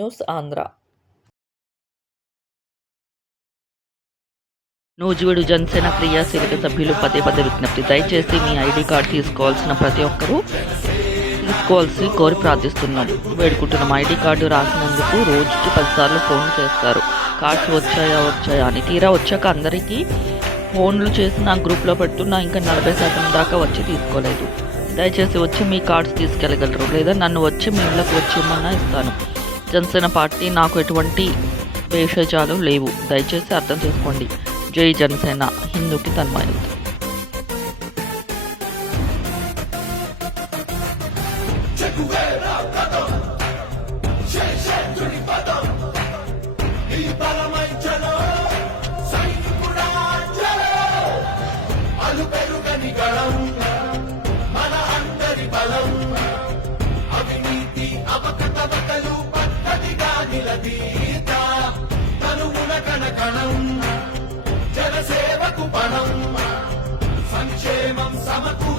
News Andhra. Nuzvid Janasena క్రియాశీలక సభ్యులు పదే పదే విజ్ఞప్తి. దయచేసి మీ ఐడి కార్డు తీసుకోవాల్సిన ప్రతి ఒక్కరూ తీసుకోవాల్సి కోరి ప్రార్థిస్తున్నాం, వేడుకుంటున్నాం. ఐడి కార్డు రాసినందుకు రోజుకి 10 సార్లు ఫోన్ చేస్తారు, కార్డ్స్ వచ్చాయా అని. తీరా వచ్చాక అందరికీ ఫోన్లు చేసి నా గ్రూప్లో పెడుతున్నా, ఇంకా 40% దాకా వచ్చి తీసుకోలేదు. దయచేసి వచ్చి మీ కార్డ్స్ తీసుకెళ్ళగలరు, లేదా నన్ను వచ్చి మీ ఇళ్ళకు వచ్చి ఇమ్మన్నా ఇస్తాను. జనసేన పార్టీ నాకు ఎటువంటి భేషజాలు లేవు, దయచేసి అర్థం చేసుకోండి. జై జనసేన. హిందూకి తన్మయత. అవినీతి అపకతవకలు పద్ధతిగా నిలదీత తనువున కణకణం జనసేవకు పణం సంక్షేమం సమకూ